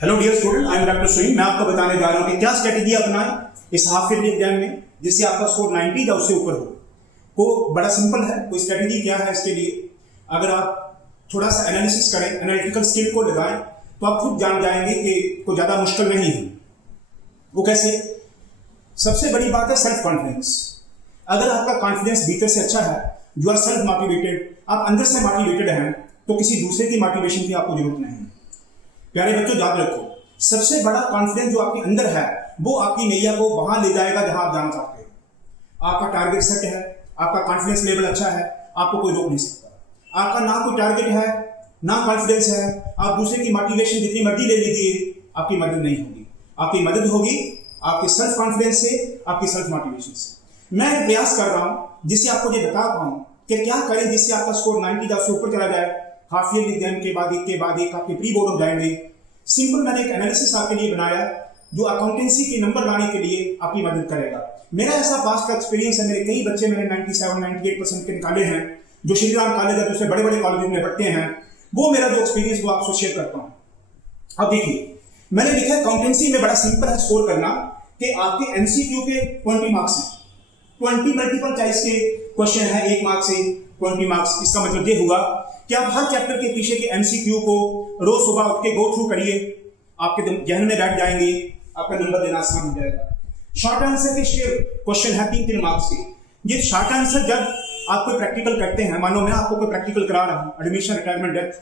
Hello dear student, I am doctor Sunil. मैं आपको बताने जा रहा हूँ कि क्या स्ट्रेटेजी अपनाएं इस हाफ ईयरली एग्जाम में जिससे आपका स्कोर 90 या उससे ऊपर हो। को बड़ा सिंपल है। कोई स्ट्रेटेजी क्या है इसके लिए, अगर आप थोड़ा सा एनालिसिस करें, एनालिटिकल स्किल को लगाएं तो आप खुद जान जाएंगे कि कोई ज़्यादा मुश्किल नहीं है। वो कैसे? सबसे बड़ी बात है सेल्फ कॉन्फिडेंस। अगर आपका कॉन्फिडेंस भीतर से अच्छा है, यू आर सेल्फ मोटिवेटेड, आप अंदर से मोटिवेटेड हैं, तो किसी दूसरे की मोटिवेशन की आपको जरूरत नहीं है। प्यारे बच्चों, याद रखो, सबसे बड़ा कॉन्फिडेंस जो आपके अंदर है वो आपकी नैया को वहां ले जाएगा जहां आप जाना चाहते हो। आपका टारगेट सेट है, आपका कॉन्फिडेंस लेवल अच्छा है, आपको कोई रोक नहीं सकता। आपका ना कोई टारगेट है ना कॉन्फिडेंस है, आप दूसरे की मोटिवेशन जितनी मर्जी ले लीजिए, आपकी मदद नहीं होगी। आपकी मदद होगी आपके सेल्फ कॉन्फिडेंस से, आपकी सेल्फ मोटिवेशन से। मैं प्रयास कर रहा हूं जिससे आपको ये बता पाऊं कि क्या करें जिससे आपका स्कोर 90 से ऊपर चला जाए। हाफ ईयर एग्जाम के बाद एक आपके प्री बोर्ड हो जाएंगे। सिंपल मैंने एक एनालिसिस आपके लिए बनाया जो अकाउंटेंसी के नंबर लाने के लिए आपकी मदद करेगा। मेरा ऐसा पास्ट का एक्सपीरियंस है, मेरे कई बच्चे मैंने 97-98% के निकाले हैं जो श्री राम कॉलेज या दूसरे बड़े बड़े कॉलेज में पढ़ते हैं। वो मेरा जो एक्सपीरियंस वो आपसे शेयर करता हूं। अब देखिए, मैंने लिखा है अकाउंटेंसी में बड़ा सिंपल है स्कोर करना कि आपके एमसीक्यू के 20 मार्क्स हैं। 20 मल्टीपल चॉइस के क्वेश्चन है, 1 मार्क्स से 20 मार्क्स। इसका मतलब ये हुआ कि आप हर चैप्टर के पीछे के एमसीक्यू को रोज सुबह उठ के गो थ्रू करिए, आपके जहन में बैठ जाएंगे, आपका नंबर देना आसान हो जाएगा। शॉर्ट आंसर के क्वेश्चन है 3-3 मार्क्स के। ये शॉर्ट आंसर जब आप कोई प्रैक्टिकल करते हैं, मानो मैं आपको कोई प्रैक्टिकल करा रहा हूं, एडमिशन, रिटायरमेंट, डेथ,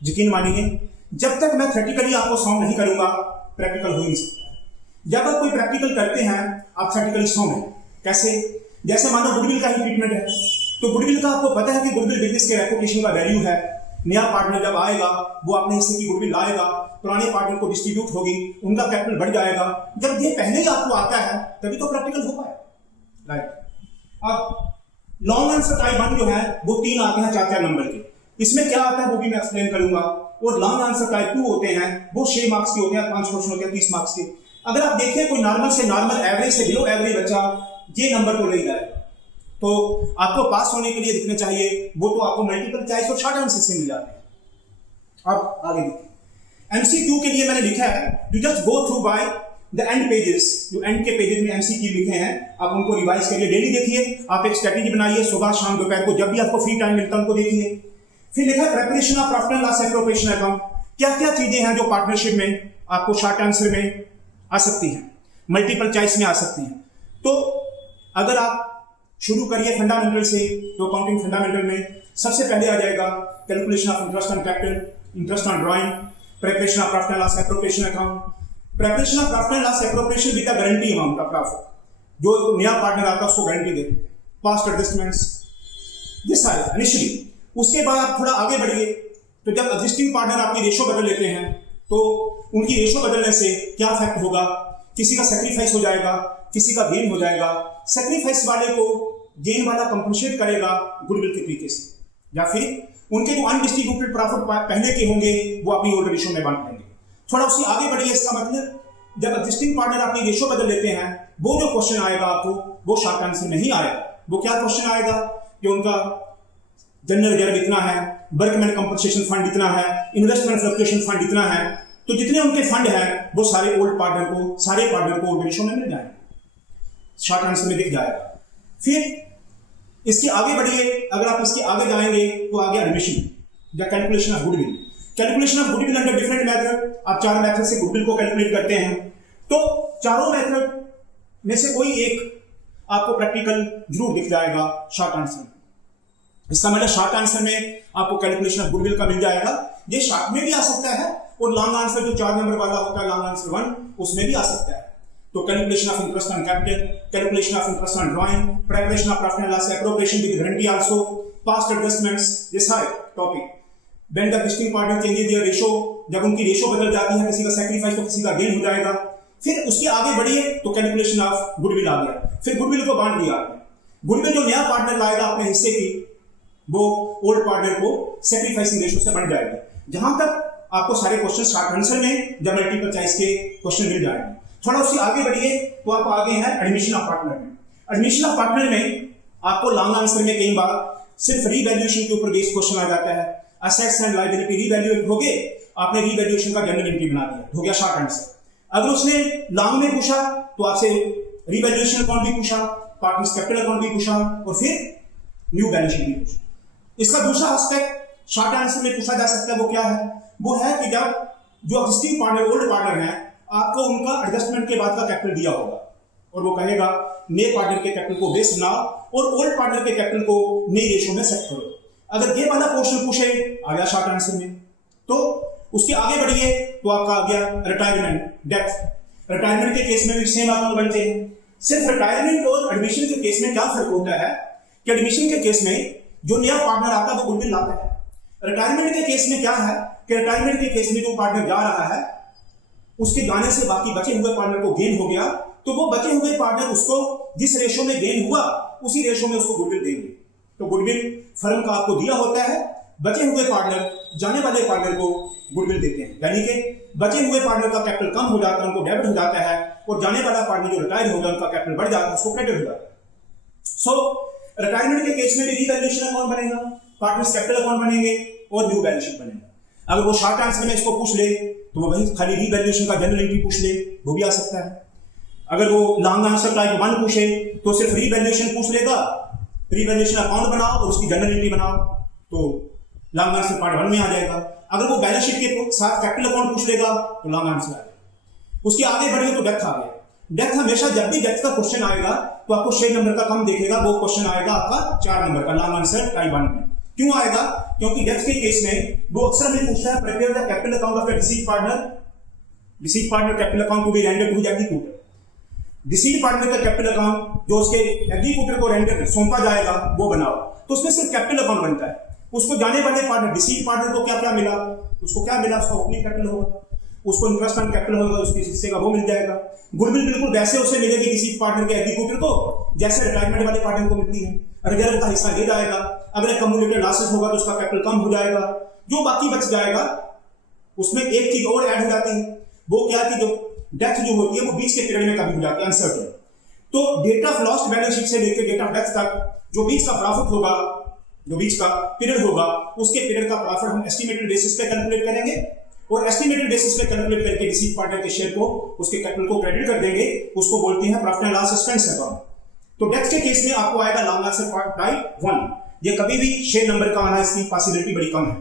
यकीन मानिए जब तक मैं थ्योरेटिकली आपको सॉल्व नहीं करूंगा प्रैक्टिकल हो ही नहीं सकता। जब आप कोई प्रैक्टिकल करते हैं आप थ्योरेटिकली सॉल्व हैं। कैसे? जैसे मानो गुडविल का ही ट्रीटमेंट है, तो गुडविल का आपको पता है कि गुडविल बिजनेस के रेपुटेशन का वैल्यू है। नया पार्टनर जब आएगा वो अपने हिस्से की गुडविल लाएगा, पुराने पार्टनर को डिस्ट्रीब्यूट होगी, उनका कैपिटल बढ़ जाएगा। जब ये पहले ही आपको आता है तभी तो प्रैक्टिकल हो पाए, राइट। अब लॉन्ग आंसर टाइप 1 जो है वो 3 आते हैं 4-4 नंबर के। इसमें क्या आता है वो भी मैं एक्सप्लेन करूंगा। और लॉन्ग आंसर टाइप 2 होते हैं वो 6 मार्क्स के होते हैं, 5 क्वेश्चन होते हैं 30 मार्क्स के। अगर आप देखें कोई नॉर्मल से नॉर्मल, एवरेज से बिलो एवरेज बच्चा ये नंबर तो ले जाएगा, तो आपको पास होने के लिए दिखने चाहिए वो तो आपको मल्टीपल चॉइस और शॉर्ट आंसर से मिल जाते हैं। अब आगे देखिए, एमसीक्यू के लिए मैंने लिखा है you just go through by the end pages. जो एंड के पेजेस में एमसीक्यू लिखे हैं आप उनको रिवाइज करिए, डेली देखिए। आप एक स्ट्रेटेजी बनाइए, सुबह शाम दोपहर को जब भी आपको फ्री टाइम मिलता है उनको देखिए। फिर लिखा है preparation of profit and loss appropriation account. क्या क्या चीजें हैं जो पार्टनरशिप में आपको शॉर्ट आंसर में आ सकती हैं, मल्टीपल चॉइस में आ सकती हैं। तो अगर आप शुरू करिए फंडामेंटल से, तो अकाउंटिंग फंडामेंटल में सबसे पहले आ जाएगा calculation of interest on capital, interest on drawing, preparation of profit and loss appropriation account, preparation of profit and loss appropriation with the guarantee amount of profit. जो नया पार्टनर आता है उसको गारंटी देते हैं, पास्ट एडजस्टमेंट्स, ये सारे initially. उसके बाद आप थोड़ा आगे बढ़िए, तो जब एग्जिस्टिंग पार्टनर आपकी रेशो बदल लेते हैं तो उनकी रेशो बदलने से क्या इफेक्ट होगा। किसी का सेक्रीफाइस हो जाएगा, किसी का गेन हो जाएगा। सेक्रीफाइस वाले को गेन वाला कंपनसेट करेगा गुडविल के तरीके से, या फिर उनके जो अनडिस्ट्रीब्यूटेड प्रॉफिट पहले के होंगे वो अपनी ओल्ड रेशो में बांट लेंगे। थोड़ा उससे आगे बढ़िए, इसका मतलब जब एग्जिस्टिंग पार्टनर अपनी रेशो बदल लेते हैं वो जो क्वेश्चन आएगा आपको वो शॉर्ट आंसर नहीं आएगा। वो क्या क्वेश्चन आएगा कि उनका जनरल रिजर्व इतना है, वर्कमैन कंपनसेशन फंड इतना है, इन्वेस्टमेंट फ्लक्चुएशन फंड इतना है, तो जितने उनके फंड हैं वो सारे पार्टनर को ओल्ड रेशो में मिल जाएंगे, शॉर्ट आंसर में दिख जाएगा। फिर इसके आगे बढ़िए, अगर आप इसके आगे जाएंगे तो आगे एडमिशन या calculation of goodwill. Calculation of goodwill under different method, आप 4 मेथड से गुडविल को कैलकुलेट करते हैं। तो चारों मेथड में से कोई एक आपको प्रैक्टिकल जरूर दिख जाएगा शॉर्ट आंसर में। इसका मतलब शॉर्ट आंसर में आपको कैलकुलेशन ऑफ गुडविल का मिल जाएगा। ये शॉर्ट में भी आ सकता है और लॉन्ग आंसर जो 4 नंबर वाला होता है, लॉन्ग आंसर 1, उसमें भी आ सकता है। तो calculation of interest on capital, calculation of interest on drawing, preparation of profit and loss appropriation with guarantee also, past adjustments, ये सारे topic. When the existing partner changes their ratio, जब उनकी ratio बदल जाती है, किसी का सैक्रिफाइस तो किसी का गेन हो जाएगा। फिर उसके आगे बढ़िए तो कैलकुलेशन ऑफ गुडविल आ गया, फिर गुडविल को बांट दिया। गुडविल जो नया पार्टनर लाएगा अपने हिस्से की, वो ओल्ड पार्टनर को सैक्रिफाइसिंग रेशो से बढ़ जाएगी। जहां तक आपको सारे क्वेश्चन शॉर्ट आंसर में जब मल्टीपल चॉइस के क्वेश्चन मिल जाएंगे। थोड़ा उससे आगे बढ़िए तो आप आगे हैं एडमिशन ऑफ पार्टनर में। एडमिशन ऑफ पार्टनर में आपको लॉन्ग आंसर में कई बार सिर्फ रीवैल्यूएशन के ऊपर बेस्ड क्वेश्चन आ जाता है। असेट्स एंड लायबिलिटी रीवैल्यूएट हो गए आपने रीवैल्यूएशन का जनरल एंट्री बना दिया, हो गया शॉर्ट हैंड से। अगर उसने लॉन्ग में पूछा तो आपसे रीवैल्यूएशन अकाउंट भी पूछा, पार्टनर्स कैपिटल अकाउंट भी पूछा और फिर न्यू बैलेंस शीट भी पूछा। इसका दूसरा एस्पेक्ट शॉर्ट आंसर में पूछा जा सकता है, वो क्या है? वो है कि जब जो एग्जिस्टिंग पार्टनर, ओल्ड पार्टनर हैं, आपको उनका एडजस्टमेंट के बाद का कैपिटल दिया होगा और वो कहेगा नए पार्टनर के कैपिटल को बेस बनाओ और ओल्ड पार्टनर के कैपिटल को नई रेशो में सेट करो। अगर ये वाला क्वेश्चन पूछे आ गया शॉर्ट आंसर में। तो उसके आगे बढ़िए तो आपका आ गया रिटायरमेंट, डेथ। रिटायरमेंट के केस में भी सेम अकाउंट बनते हैं। सिर्फ रिटायरमेंट और एडमिशन के केस में क्या फर्क होता है कि एडमिशन के केस में जो नया पार्टनर आता है वो गुडविल लाता है। रिटायरमेंट के केस में क्या है कि रिटायरमेंट के केस में जो पार्टनर जा रहा है उसके जाने से बाकी बचे हुए पार्टनर को गेन हो गया, तो वो बचे हुए पार्टनर उसको जिस रेशो में गेन हुआ उसी रेशो में उसको गुडविल देंगे। तो गुडविल फर्म का आपको दिया होता है, बचे हुए पार्टनर जाने वाले पार्टनर को गुडविल देते हैं, यानी कि बचे हुए पार्टनर का कैपिटल कम हो जाता है, उनको डेबिट हो जाता है, और जाने वाला पार्टनर जो रिटायर होगा उनका कैपिटल बढ़ जाता है, उसको क्रेडिट हो जाता है। सो रिटायरमेंट के केस में भी रीवैल्यूएशन अकाउंट बनेगा, पार्टनर्स कैपिटल अकाउंट बनेंगे और न्यू बैलेंस शीट बनेगा। अगर वो शॉर्ट आंसर में इसको पूछ ले तो वो वही खाली रीवैल्यूएशन का जनरल एंट्री पूछ ले, वो भी आ सकता है। अगर वो लॉन्ग आंसर टाइप 1 पूछे तो सिर्फ रीवैल्यूएशन पूछ लेगा, रीवैल्यूएशन अकाउंट बनाओ और उसकी जनरल एंट्री बनाओ, तो लॉन्ग आंसर पार्ट 1 में आ जाएगा। अगर वो बैलेंस शीट के साथ कैपिटल अकाउंट पूछ लेगा तो लॉन्ग आंसर आ जाएगा। उसके आगे बढ़िए तो डेथ आ गया। डेथ हमेशा जब भी डेथ का क्वेश्चन आएगा तो आपको 6 नंबर का कम देखेगा, वो क्वेश्चन आएगा आपका 4 नंबर का लॉन्ग आंसर टाइप 1 में। क्यों आएगा? क्योंकि डेथ के केस में वो अक्सर हमें पूछता है prepare the capital account of a deceased partner. Deceased partner capital account को भी render to the executor. Deceased partner का कैपिटल अकाउंट जो उसके एग्जीक्यूटर को रेंडर सौंपा जाएगा वो बनाओ, तो उसमें सिर्फ कैपिटल अकाउंट बनता है। उसको जाने वाले पार्टनर डिसीज्ड पार्टनर को क्या क्या मिला, उसको क्या मिला, उसका ओपनिंग कैपिटल होगा, उसको इंटरेस्ट ऑन कैपिटल होगा, उसके हिस्से का वो मिल जाएगा। गुडविल बिल्कुल वैसे उसे मिलेगी डिसीज्ड पार्टनर के एग्जीक्यूटर को जैसे रिटायरमेंट वाले पार्टनर को मिलती है। अगर का हिस्सा ले जाएगा, अगर कम्युलेटेड लॉसेस होगा तो उसका कैपिटल कम हो जाएगा, जो बाकी बच जाएगा उसमें एक चीज और ऐड हो जाती है, वो क्या कि जो डेथ जो होती है वो बीच के पीरियड में कभी हो जाती है, अनसर्टेन। तो date of last balance sheet से लेकर डेट ऑफ डेथ तक जो बीच का प्रॉफिट होगा, जो बीच का पीरियड होगा, उसके पीरियड का प्रॉफिट हम एस्टिमेटेड बेसिस पे कैलकुलेट करेंगे और एस्टिमेटेड बेसिस पे कैलकुलेट करके डिसीज्ड पार्टनर के शेयर को उसके कैपिटल को क्रेडिट कर देंगे, उसको बोलते हैं profit and loss expense account. तो डेथ के केस में आपको आएगा लॉन्ग आंसर पार्ट टाइप 1। ये कभी भी 6 नंबर का आना इसकी पॉसिबिलिटी बड़ी कम है।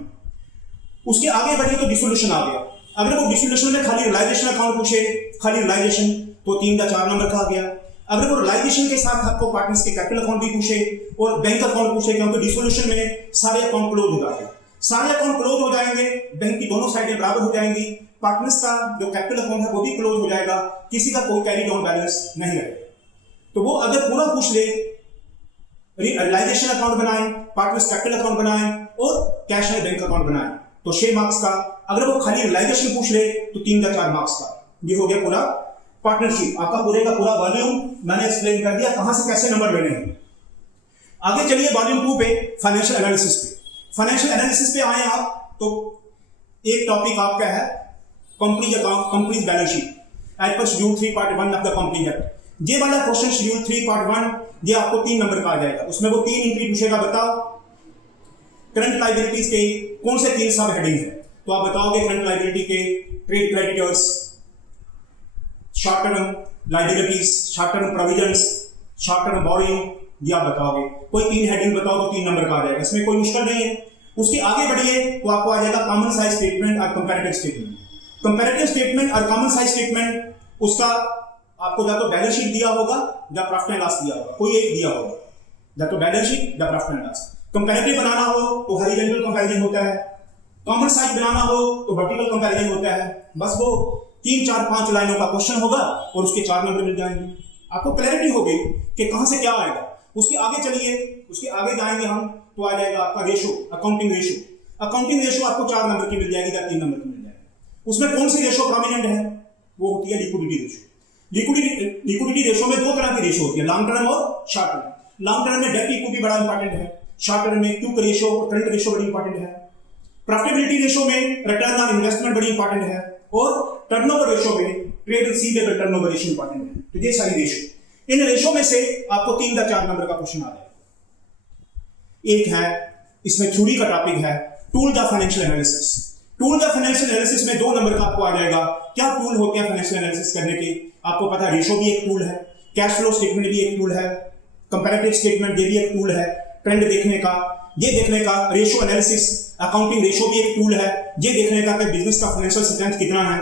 उसके आगे बढ़िए तो डिसोल्यूशन आ गया। अगर वो डिसोल्यूशन में खाली रियलाइजेशन अकाउंट पूछे, खाली रियलाइजेशन, तो 3 या 4 नंबर का आ गया। अगर वो रियलाइजेशन के साथ आपको पार्टनर्स के कैपिटल अकाउंट भी पूछे और बैंक अकाउंट पूछे, क्योंकि डिसोल्यूशन में सारे अकाउंट क्लोज हो जाते हैं, सारे अकाउंट क्लोज हो जाएंगे, बैंक की दोनों साइडें बराबर हो जाएंगी, पार्टनर्स का जो कैपिटल अकाउंट है वो भी क्लोज हो जाएगा, किसी का कोई कैरी डाउन बैलेंस नहीं रहेगा। तो वो अगर पूरा पूछ ले, रियलाइजेशन अकाउंट बनाए, पार्टनर्स कैपिटल अकाउंट बनाए और कैश एंड बैंक अकाउंट बनाए, तो 6 मार्क्स का। अगर वो खाली रियलाइजेशन पूछ ले तो 3 या 4 मार्क्स का। ये हो गया पूरा पार्टनरशिप। आपका पूरे का पूरा वॉल्यूम मैंने एक्सप्लेन कर दिया कहां से कैसे नंबर लेने हैं। आगे चलिए वॉल्यूम 2 पे, फाइनेंशियल एनालिसिस पे। फाइनेंशियल एनालिसिस पे आए आप तो एक टॉपिक आपका है company account, companies balance sheet as per schedule 3 part 1 of the company act. ये वाला क्वेश्चन शेड्यूल 3 पार्ट 1 ये आपको 3 नंबर का आ जाएगा। उसमें वो 3 एंट्री पूछेगा, बताओ करंट लायबिलिटीज के कौन से 3 सब हेडिंग है। तो आप बताओगे करंट लायबिलिटी के trade creditors, short term liabilities, short term provisions, short term borrowing, ये आप बताओगे। कोई 3 हेडिंग बताओ तो 3 नंबर का आ जाएगा, इसमें कोई मुश्किल नहीं है। उसके आगे बढ़िए तो आपको आ जाएगा कॉमन साइज स्टेटमेंट और कंपैरेटिव स्टेटमेंट। कंपैरेटिव स्टेटमेंट और कॉमन साइज स्टेटमेंट उसका आपको या तो बैलेंस शीट दिया होगा या प्रॉफिट एंड लॉस दिया होगा, कोई एक दिया होगा, या तो बैलेंस शीट या प्रॉफिट एंड लॉस। कंपैरेटिव बनाना हो तो हॉरिजॉन्टल कंपैरिजन होता है, कॉमन साइज बनाना हो तो वर्टिकल कंपैरिजन होता है। बस वो 3, 4, 5 लाइनों का क्वेश्चन होगा और उसके 4 नंबर मिल जाएंगे। आपको क्लैरिटी होगी कि कहां से क्या आएगा। उसके आगे चलिए, उसके आगे जाएंगे हम तो आ जाएगा आपका ratio, accounting ratio. Accounting ratio आपको 4 नंबर की मिल जाएगी या 3 नंबर की मिल जाएगी। उसमें कौन सी रेशो प्रोमिनेंट है? वो होती है लिक्विडिटी रेशो। लिक्विडिटी रेशो में 2 तरह की रेशो होती है, लॉन्ग टर्म और शॉर्ट टर्म। लॉन्ग टर्म में डेट इक्विटी बड़ा इंपॉर्टेंट है, शॉर्ट टर्म में क्यूक रेशो और करंट रेशो बड़ी इंपॉर्टेंट है। प्रॉफिटेबिलिटी रेशो में रिटर्न ऑन इन्वेस्टमेंट बड़ी इंपॉर्टेंट है और टर्नओवर रेशो में trade receivable turnover ratio important है। तो ये सारी रेशो, इन रेशो में से आपको 3 या 4 नंबर का क्वेश्चन आ जाएगा। एक है इसमें थ्योरी का टॉपिक है tool the financial analysis. Tool of financial analysis में 2 नंबर का आपको आ जाएगा। क्या टूल होते हैं फाइनेंशियल एनालिसिस करने के? आपको पता है रेशो भी एक टूल है, कैश फ्लो स्टेटमेंट भी एक टूल है, कंपैरेटिव स्टेटमेंट ये भी एक टूल है, ट्रेंड देखने का, ये देखने का, रेशो एनालिसिस, अकाउंटिंग रेशो भी एक टूल है, ये देखने का कि बिजनेस का फाइनेंशियल स्ट्रेंथ कितना है।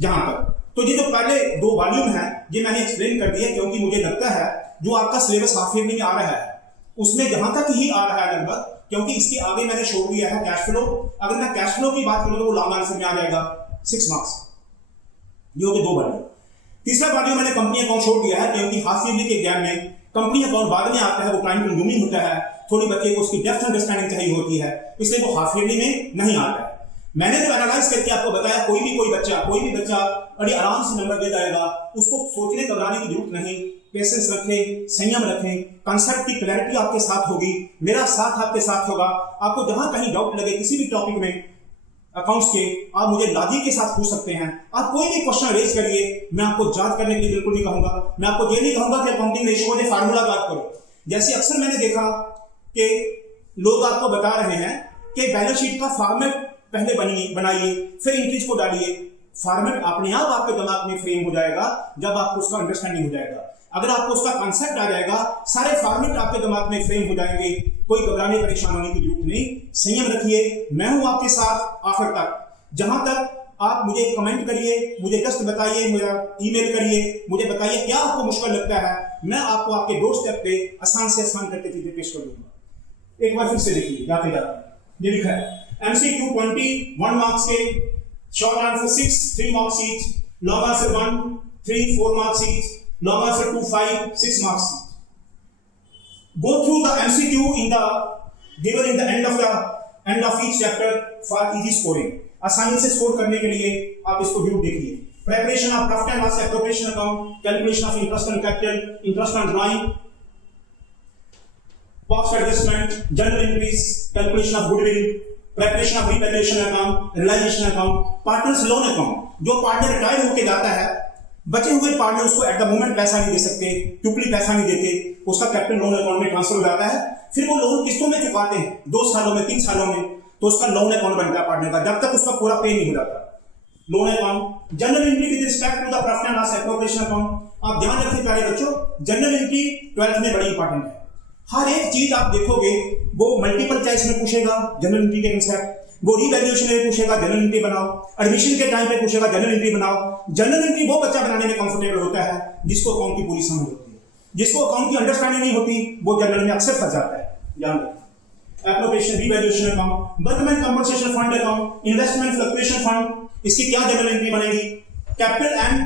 जहां तक तो ये जो पहले 2 वॉल्यूम है ये मैंने एक्सप्लेन कर दिया, क्योंकि मुझे लगता है जो आपका सिलेबस हाफ ईयरली में आ रहा है उसमें जहां तक ही आ रहा है लगभग, क्योंकि इसके आगे मैंने छोड़ दिया है कैश फ्लो। अगर मैं कैश फ्लो की बात करूं तो वो लॉन्ग आंसर में आ जाएगा 6 मार्क्स। ये हो गए 2 वॉल्यूम। तीसरा वॉल्यूम मैंने कंपनी अकाउंट छोड़ दिया है, क्योंकि हाफ ईयरली के एग्जाम में कंपनी अकाउंट बाद में आता है, वो टाइम कंज्यूमिंग होता है, थोड़ी बच्चे को उसकी डेप्थ अंडरस्टैंडिंग चाहिए होती है, इसलिए वो हाफ ईयरली में नहीं आता है। मैंने जो एनालाइज करके आपको बताया, कोई भी बच्चा बड़ी आराम से नंबर दे जाएगा, उसको सोचने घबराने की जरूरत नहीं। पेशेंस रखें, संयम रखें, कांसेप्ट की क्लैरिटी आपके साथ होगी, मेरा साथ आपके साथ होगा। आपको जहां कहीं डाउट लगे किसी भी टॉपिक में अकाउंट्स के, आप मुझे लॉजिक के साथ पूछ सकते हैं। आप कोई भी क्वेश्चन रेज करिए, मैं आपको जांच करने के लिए बिल्कुल नहीं कहूंगा। मैं आपको ये नहीं कहूंगा कि अकाउंटिंग रेशियो के फार्मूला बात करो। जैसे अक्सर मैंने देखा कि लोग आपको बता रहे हैं कि बैलेंस शीट का फॉर्मेट पहले बनाइए, फिर इंट्रीज को डालिए। फॉर्मेट अपने आप आपके दिमाग में फ्रेम हो जाएगा जब आपको उसका अंडरस्टैंडिंग हो जाएगा। अगर आपको उसका कॉन्सेप्ट आ जाएगा, सारे फॉर्मेट आपके दिमाग में फ्रेम हो जाएंगे, कोई घबराने परेशान होने की जरूरत नहीं। संयम रखिए, मैं हूं आपके साथ आखिर तक। जहां तक आप मुझे कमेंट करिए, मुझे जस्ट बताइए, मेरा ईमेल करिए, मुझे बताइए क्या आपको मुश्किल लगता है, मैं आपको आपके 2 स्टेप पे आसान से आसान करके चीजें पेश कर दूंगा। एक बार फिर से देखिए, जाते जाते ये लिखा है MCQ 20 1 मार्क्स के, short answer 6 3 marks each, long answer 1 3 4 marks each, long answer 2 5 6 marks each. Go through the MCQ given in the end of each chapter for easy scoring. आसानी से स्कोर करने के लिए आप इसको व्यू देखिए। Preparation of profit and loss appropriation account, calculation of interest on capital, interest on drawing, cost adjustment, journal entries, calculation of goodwill, preparation of revaluation account, realisation account, partners loan account. जो partner retire होकर जाता है, बचे हुए partner उसको at the moment पैसा नहीं दे सकते, क्विकली पैसा नहीं देते, उसका कैपिटल लोन अकाउंट में ट्रांसफर हो जाता है, फिर वो लोन किस्तों में चुकाते हैं 2 सालों में 3 सालों में, तो उसका लोन अकाउंट बनता है पार्टनर का, जब तक उसका पूरा पे नहीं हो जाता loan account. Journal entry with respect to the profit and loss appropriation account, आप ध्यान रखें प्यारे बच्चों, जनरल एंट्री 12th में बड़ी इंपॉर्टेंट है। हर एक चीज आप देखोगे वो मल्टीपल चॉइस में पूछेगा जनरल एंट्री के कंसेप्ट, वो रिवैल्यूएशन में पूछेगा जनरल एंट्री बनाओ, एडमिशन के टाइम पे पूछेगा जनरल एंट्री बनाओ। जनरल एंट्री वो बच्चा बनाने में कंफर्टेबल होता है जिसको अकाउंट की पूरी समझ होती है, जिसको अकाउंट की अंडरस्टैंडिंग नहीं होती वो जनरल में अक्सर फंस जाता है। ध्यान रखें। Appropriation, revaluation account, workman compensation fund account, investment fluctuation fund, इसकी क्या जनरल एंट्री बनेगी? Capital and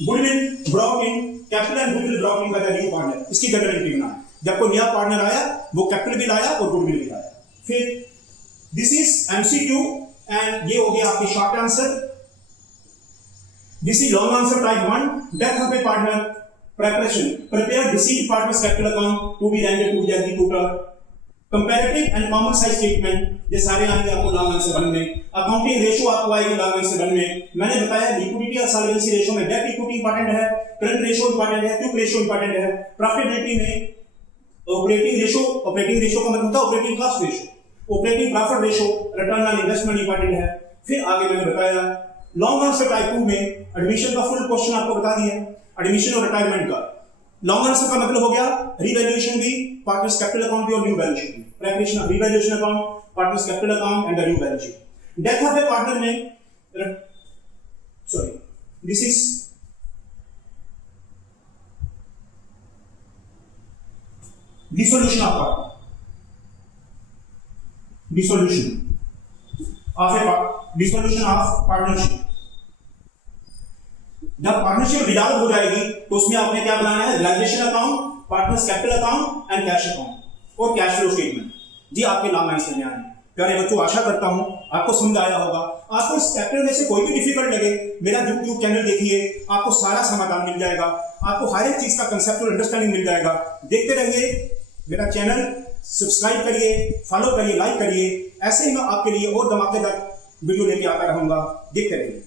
goodwill brought in, capital and goodwill brought in by the new partner, इसकी जनरल एंट्री बनाना। जब कोई नया पार्टनर आया वो कैपिटल भी लाया और गुडविल भी लाया। फिर दिस इज MCQ एंड ये हो गया आपके short answer. This is long answer type 1, death of a partner, preparation, prepare deceased partners capital account to be rendered to the executor, comparative and common size statement, ये सारे आएंगे आपको long answer 1 में। Accounting ratio आपको आएगी long answer 1 में। मैंने बताया लिक्विडिटी और सॉल्वेंसी रेशियो में डेट इक्विटी इंपॉर्टेंट है, करंट रेशियो इंपॉर्टेंट है, क्विक रेशियो इंपॉर्टेंट है। प्रॉफिटेबिलिटी में ऑपरेटिंग रेशियो का मतलब होता है operating cost ratio, operating profit ratio, return on investment important है। फिर आगे मैंने बताया लॉन्ग आंसर टाइप 2 में एडमिशन का फुल क्वेश्चन आपको बता दिया, एडमिशन और रिटायरमेंट का। लॉन्ग आंसर का मतलब हो गया रिवैल्यूएशन भी, पार्टनर्स कैपिटल अकाउंट भी और न्यू बैलेंस शीट भी, preparation of revaluation account, partners capital account and the new balance sheet. Death of a partner में this is dissolution of partner, dissolution of partnership. जब partnership dissolve हो जाएगी तो उसमें आपने क्या बनाना है? Realisation account, partners capital account and cash account और कैश फ्लो स्टेटमेंट। जी आपके लॉन्ग आंसर में आए। प्यारे बच्चों, आशा करता हूं आपको समझ आया होगा। आपको इस चैप्टर में से कोई भी डिफिकल्ट लगे, मेरा यूट्यूब चैनल देखिए, आपको सारा समाधान मिल जाएगा, आपको हर एक चीज का कंसेप्चुअल अंडरस्टैंडिंग मिल जाएगा। देखते रहिए मेरा चैनल, सब्सक्राइब करिए, फॉलो करिए, लाइक करिए। ऐसे ही मैं आपके लिए और धमाकेदार वीडियो लेके आता रहूंगा। देखते रहिए।